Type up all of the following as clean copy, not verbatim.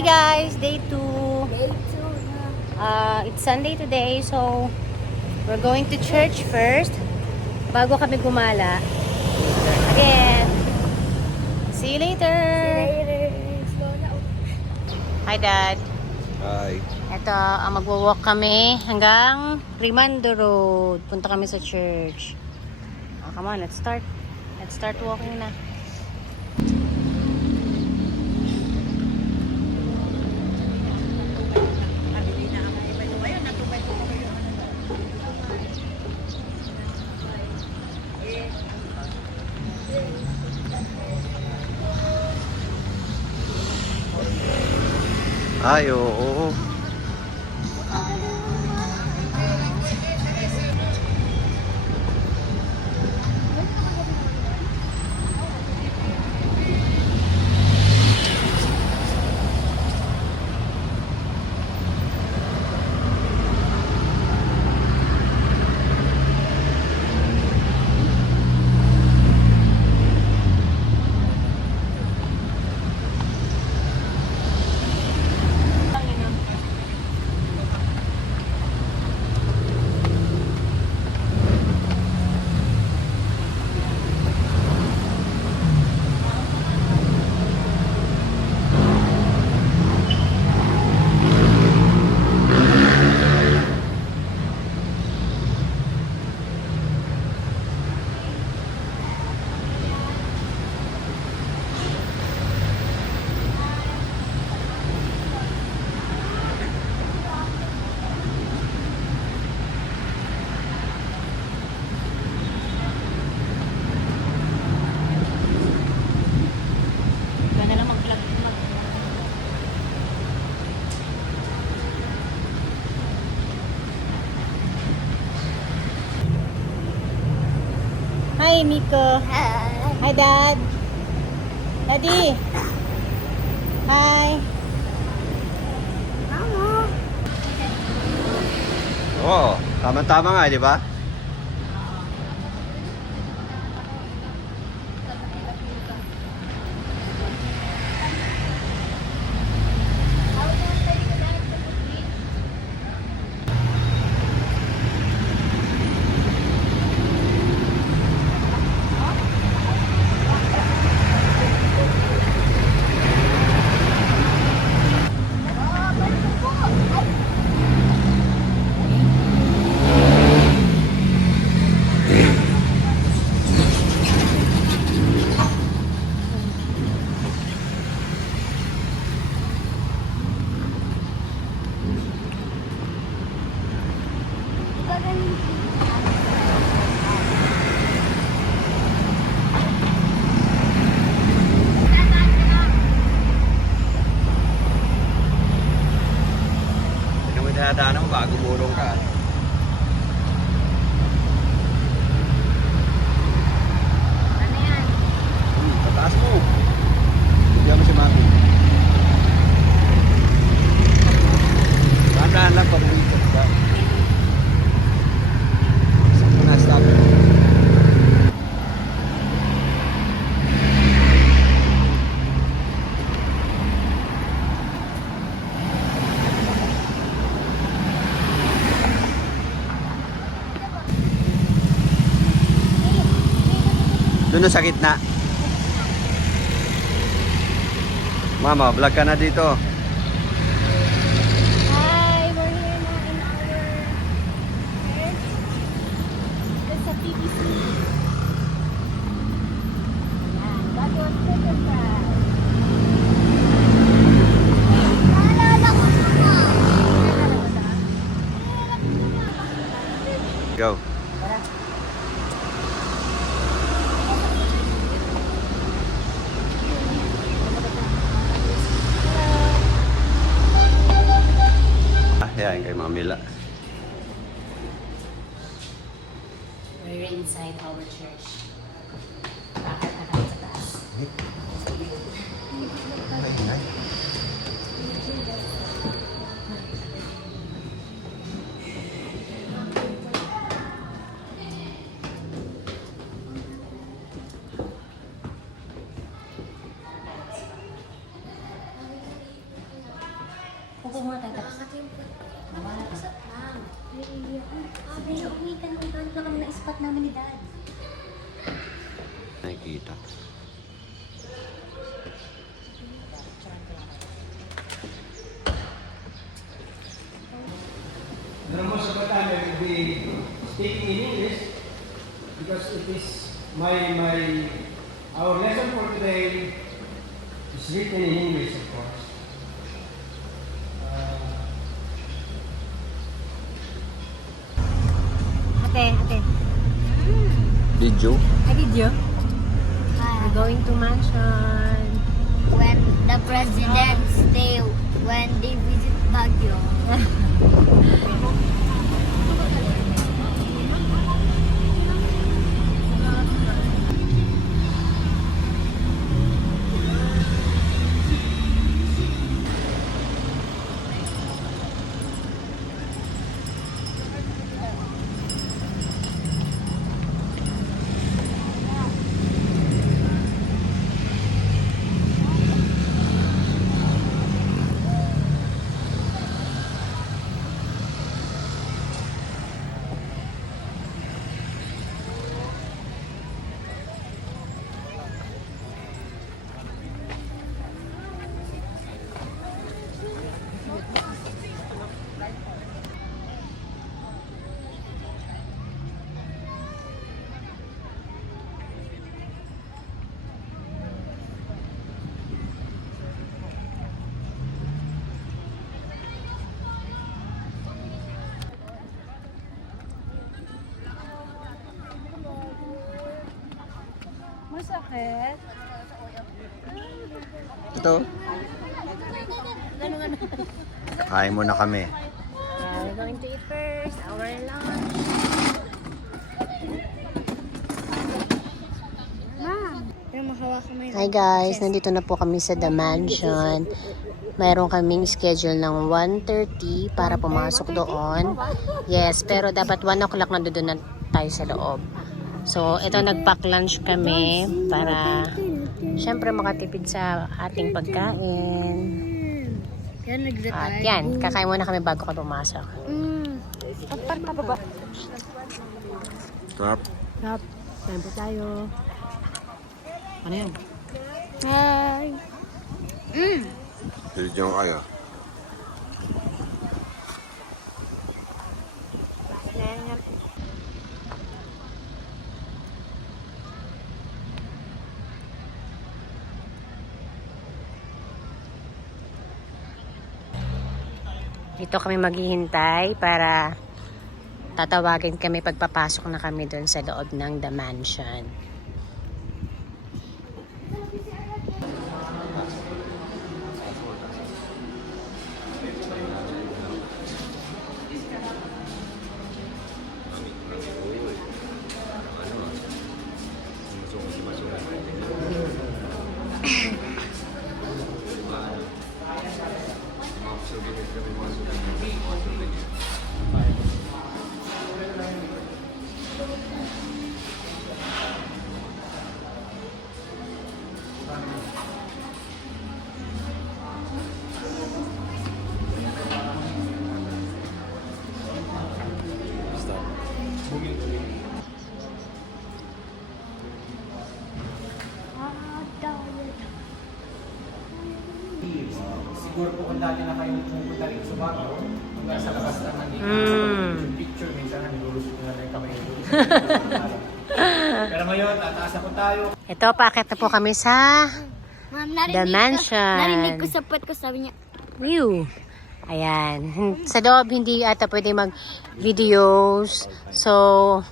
Hi guys, day 2. Day 2 na. It's Sunday today, so we're going to church first bago kami gumala. Again. See you later. Slow na. Hi Dad. Hi. Ito, magwo-walk kami hanggang Rimando Road. Punta kami sa church. Come on, let's start. Let's start walking na. Ay, oo. Hi, Miko. Hi, Dad. Daddy. Hi. Oo, tama-tama nga, di ba? Hindi mo tinadaanan mo ba? Gumulong ka. Ano yan? Pataas mo. Hindi mo si Mami. Tandaan lang pabulitot ka. Saan mo na-stop? Doon sa gitna. Mama, vlog ka na dito. Hi, we're here na in our church. This sa PBC. Yan, bago ang Enterprise. Go. Yan kay Mamila. We're inside our church. Bakit na sa taas? muna tayo tapos. Nawala ka. Sabi, uwi ka na kami ng spot namin ni Dad. Nakikita. Most of the time I will be speaking in English because it is our lesson for today is written in English, of course. Ate. Video? Ay, video? We're going to mansion. When the presidents stay, when they visit Baguio. Masakit. Ito. Kain muna kami. We're going to eat first. Our lunch. Pero mahawa ka may Hi guys, nandito na po kami sa The Mansion. Mayroon kaming schedule ng 1:30 para pumasok doon. Yes, pero dapat 1 o'clock na doon na tayo sa loob. So, ito nag-pack lunch kami para syempre makatipid sa ating pagkain. Yan, At yan, kakain muna kami bago ka pumasok. Sarap. Stop. Kain po tayo. Ano yan? Hi. Video kayo. Dito kami maghihintay para tatawagin kami pagpapasok na kami doon sa loob ng The Mansion. Siguro po kung dati na kayo pumunta rin sa Baguio, hanggang sa labas na nandito yung picture, minsan nilulusot na lang yung kamay nito. Pero ngayon, tataas na po tayo. Ito, paakit na po kami sa Ma'am, The Mansion. Narinig ko sa puwet ko, sabi niya, view. Ayan. Sa loob, hindi ata pwede mag-videos. So,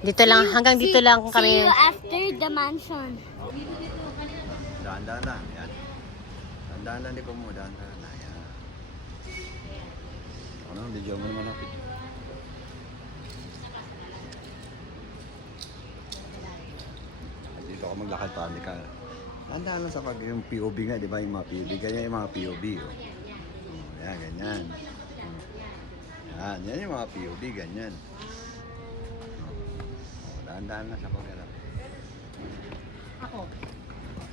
dito lang, hanggang dito lang see kami. you after the mansion. Dahan-dahan lang. Yan. Dahan-dahan lang, di po mo. Dahan-dahan lang. Yan. Ano, video mo naman ako. Dito ako maglakad pa. Hindi ka. Dahan-dahan lang sa pag yung POV nga, di ba? Yung mga POV. Ganyan yung mga POV. Oh. Yan, ganyan. Yan yung mga POV. Ganyan. Dahan-dahan lang sa paglalap. Ako.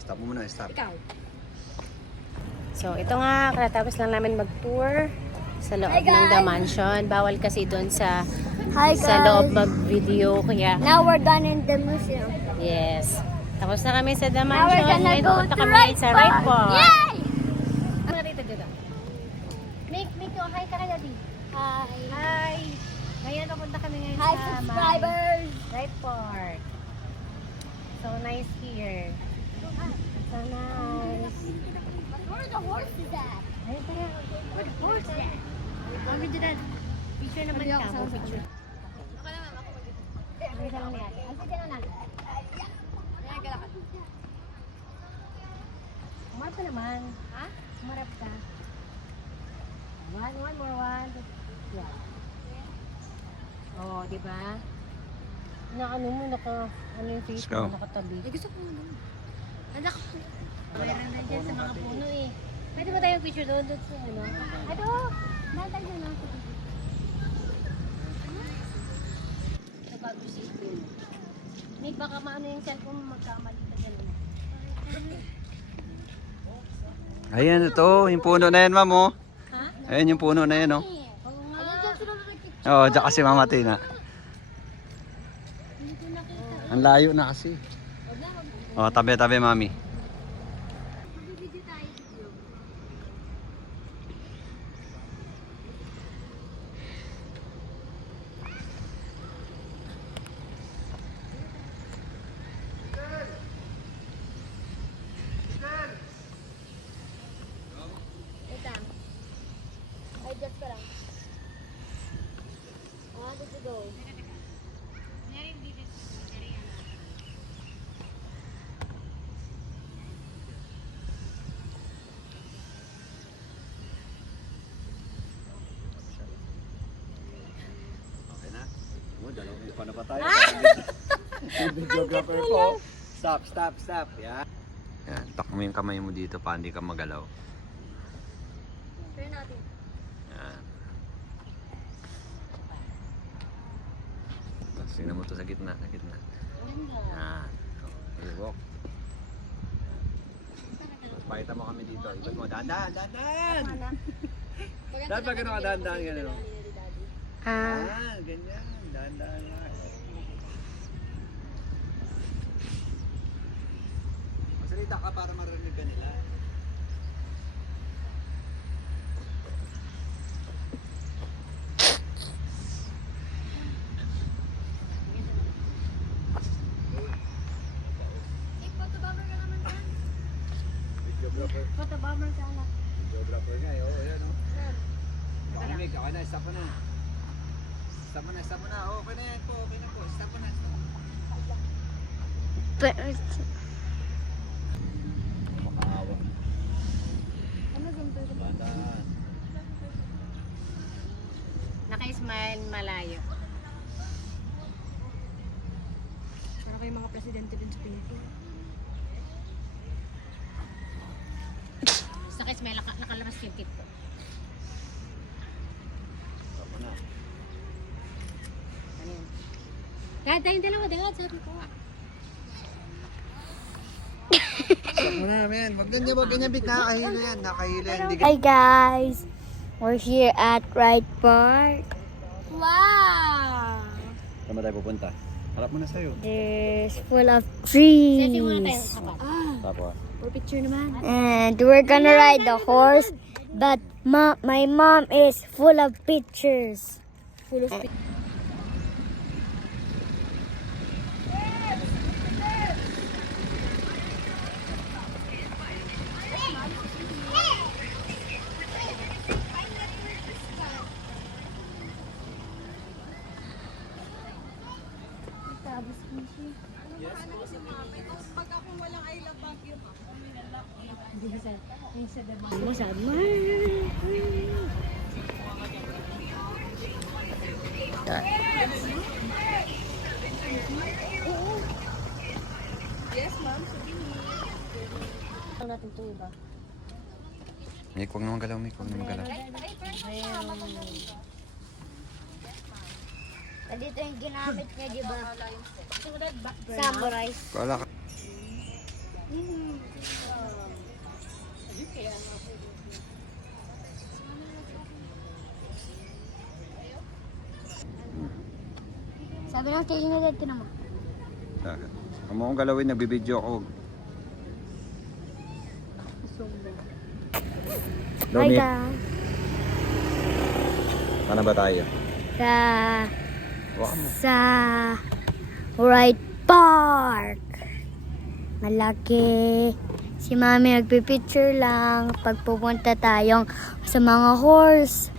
Stop mo muna, stop. Ikaw. So, ito nga, katapos lang namin mag-tour sa loob Hi, ng guys! The Mansion. Bawal kasi doon sa Hi loob mag-video, kaya Now we're done in the museum. yes. Tapos na kami sa The Now we're Mansion. gonna Ngayon go pupunta to kami Right sa Park. Right Park. Yay! Ano rito dito? Make hi ka kaya di. Hi. Hi! Ngayon papunta kami ngayon Hi, sa subscribers. Right Park. So nice here. So nice. Where the horse is at? Ayun tara. Where the horse is at? Kami dyan. Picture naman ka. Picture. Isa lang yan. Ay, sige na lang. Umarap ka naman. Ha? Umarap ka. One more. Yeah. Oh, di ba? Ano mo, ano yung face Let's go. mo, nakatabi. Gusto ko naman. Anak ko. Mayroon na dyan sa mga puno eh. Pwede ba tayo picture doon sa ano? Ito! Nantay na lang. Ito bago si Queen. May baka maano yung cellphone mo magkamali ka dyan. Ayan, ito. Yung puno na yan, ma'am, oh. Ha? Ayan yung puno na yan, oh. Oo nga. Oo, dyan kasi Mama Tina. Ang layo na kasi. Oh, tabi-tabi, mami. Wait lang. Ay, just ka lang. I wanted to go. Okay na? Dalawang pa na pa tayo. Videographer po. Stop. Yan. Yan, takmo yung kamay mo dito pa, hindi ka magalaw. Try natin. Yan. Tapos tingnan mo to sa gitna. Yan. Okay, walk. Tapos pakita mo kami dito. Ibig mo, dahan! Dahan pa gano'n ka, dahan gano'n. Ganyan. Dahan lang. Masalita ka para marinig ka nila. Photobomber ka naman dyan. Videographer. Photobomber ka na. Videographer nga, oo, yan o. Pakimig, okay na, stop mo na. Stop mo na. Okay na yan po, Stop mo na. Makaawa. Ano zoom to? Bandaan. Naka-smile malayo. Para kayo mga presidente din sa Pilipinas. Naka-smile, nakalabas yung tip ko. Stop mo na. Ano yun? Dahil tayong dalawa, sabi ko. Stop mo na, men. Wag ganyan, Bik. Nakakahila yan. Hindi ka... Hi guys! We're here at Right Park. Wow! Saan ba tayo pupunta? Harap mo na sa'yo. There's full of trees. Selfie muna tayo kapag. Tapos. For picture naman. And we're gonna ride the horse, but my mom is full of pictures. Full of pictures. natin ito iba. Mik, huwag naman galaw, Dito yung ginamit niya, di ba? Samurai. Kala ka. Sabi ng station na dito naman. Kung mo akong galawin, nagbibideo ako. Hi Lomi, guys. paano ba tayo? Sa... Waka mo. Sa... Right Park. Malaki. Si Mami nagpipicture lang pag pupunta tayong sa mga horse.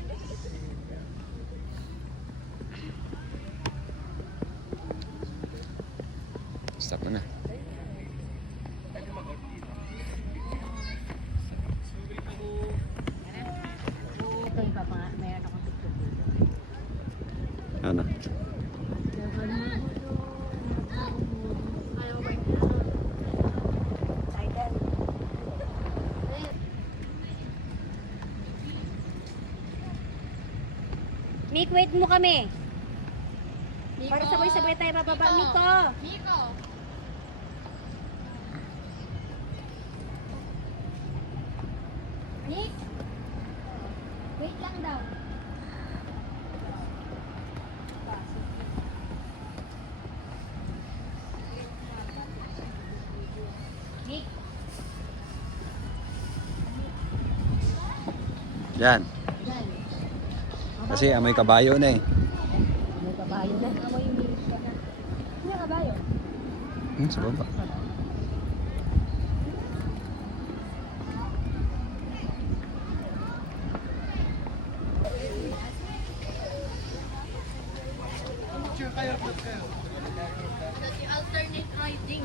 Stop mo na. Ito yung mayroon akong picture dito. Ano? Mik, wait mo kami. Para sabay-sabay tayo bababa, Miko. Nick! Wait lang daw. Nick! Yan. Kasi amoy kabayo na eh. May kabayo na. Amoy yung bilis ka na. May kabayo. Sa baba. Alternate riding.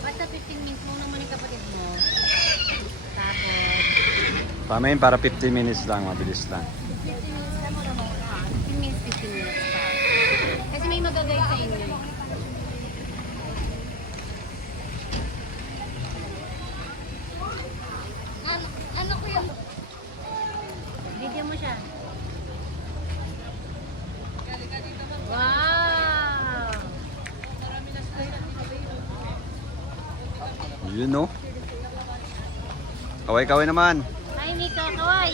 Basta 15 minutes mo naman yung kapatid mo. Tapos, Pamayin para 15 minutes lang, mabilis lang. 15 minutes ka mo na muna. 15 minutes pa. Kasi may magagay sa inyo. Ano ko yung... Video mo siya. Wow! Yun no? Kaway-kaway naman. Hi, Mika. Kawai.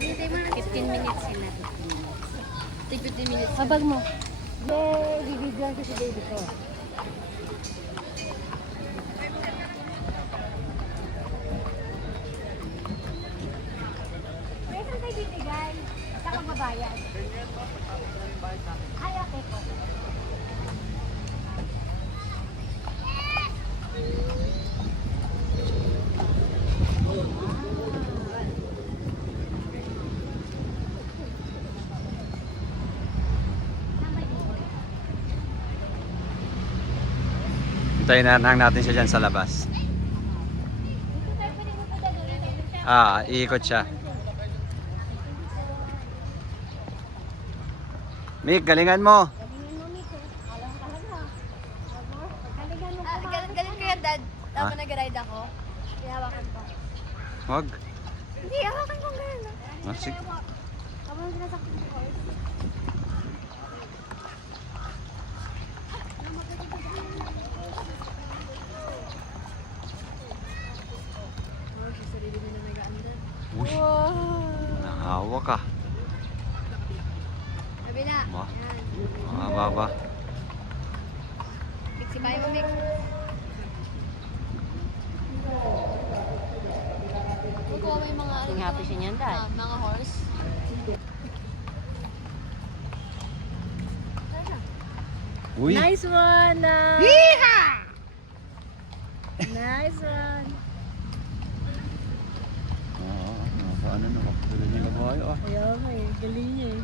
Hintay mo na 15 minutes sila. 15 minutes. Babag mo. Yay! Bibigyan ko si baby ko. Pwede saan tayo bibigay? Saan ka babayad? Ay, okay po. Hintayin na lang natin siya dyan sa labas. Iikot siya. Mick, galingan mo. Galing ko yan, Dad. Tama nag-ride ako. Ihawakan ko. Wag. Hindi, hawakan ko gano'n. Sige. Tama na sinasakit ko. Uy, nahawa ka. Sabi na. Baba. Si Bayo mo, Mick. Kukuha mo yung mga... Ang happy siya niyan, Dad. mga horse. Uy, Nice one! Nice one! paano na? Kapatulan niya kabayo ah. Kaya nga eh, galing niya eh.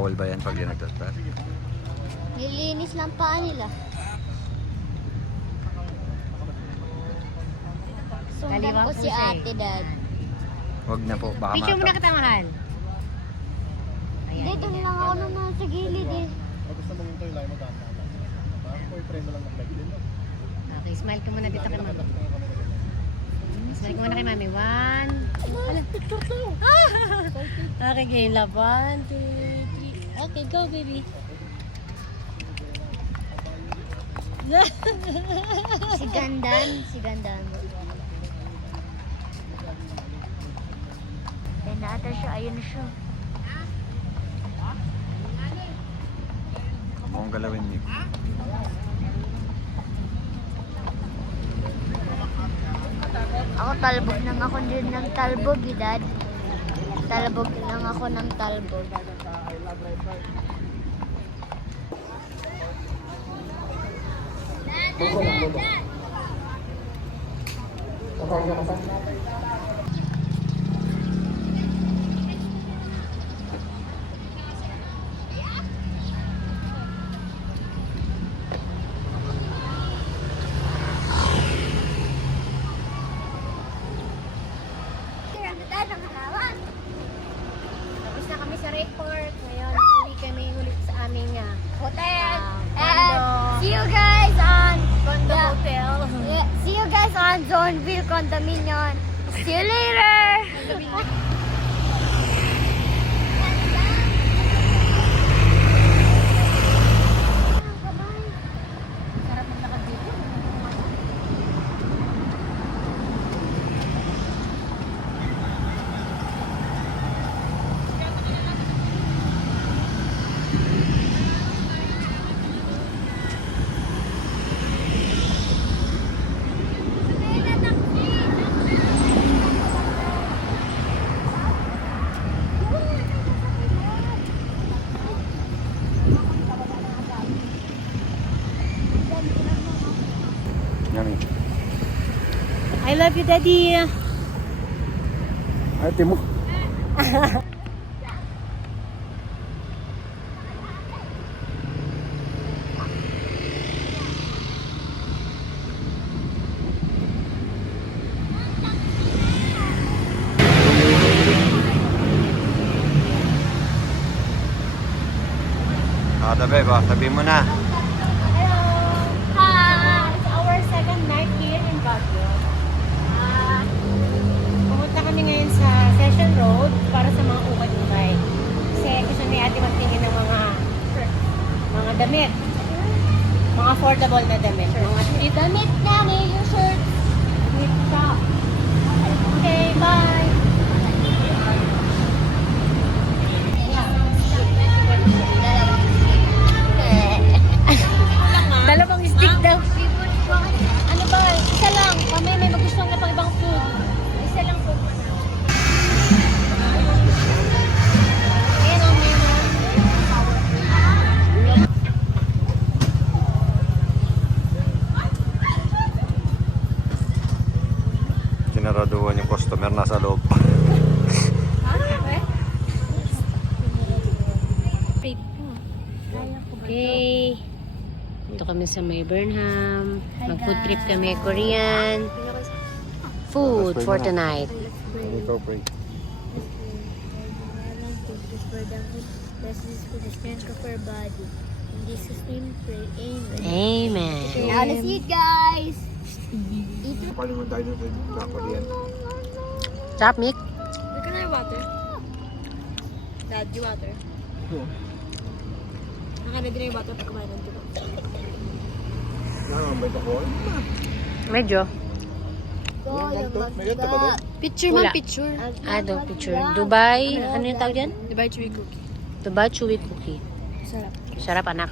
Bawal ba yan pag di nagtutbrush? Nilinis lang paa nila. Sundan Kaliwa ko po si siya eh. ate, dad. Huwag na po, baka Picture muna matap. kita, mahal. Hindi, doon lang ako naman sa gilid eh. Okay, smile ka muna dito kay mami. Smile ka muna kay mami. 1. Picture kayo. Okay, game love. 1, 2, 3. Okay, go baby. Si Gandan. Eh, naata siya, ayun na siya. Mukhang galawin niyo. Ako talbog nang ako din ng talbog, dad. Talbog nang ako ng talbog. Tapos na kami sa report. Ngayon, uwi kami ulit sa aming Hotel. condo. See you guys on Condo hotel. See you guys on Zoneville Condominion. See you later. Sarap maglakad dito. Yummy. I love you, Daddy. Ate mo. Tabi ba? Tabi mo na. It's our second night here in Baguio. Pumunta kami ngayon sa Session Road para sa mga ukay-ukay. Kasi gusto ni ate magtingin ng mga damit. Mga affordable na damit. Mga street Damit namin yung shirt. street shop. Okay, bye! Dalawang stick daw. Ano ba? Isa lang. Kami may magustuhan na pang ibang food. Isa lang po. Ayan o, may Kinaraduhan yung customer nasa loob pa. Okay. Dito kami sa May Burnham. Mag-food trip kami Korean. Food for tonight. Ikaw, pray. This is for the strength of our body. In Jesus' name, pray. Amen. Amen. Now, let's eat, guys. Palingon tayo sa Korean. Sarap, Mick. Look at our water. Dad, yung water. Nakana din yung water pag kumain ng tubo. May bakol? Medyo. May ganito ba doon? Picture, Wala. picture. Picture. Dubai. Ano yung tawag dyan? Dubai chewy cookie. Dubai chewy cookie. Sarap. Sarap, anak.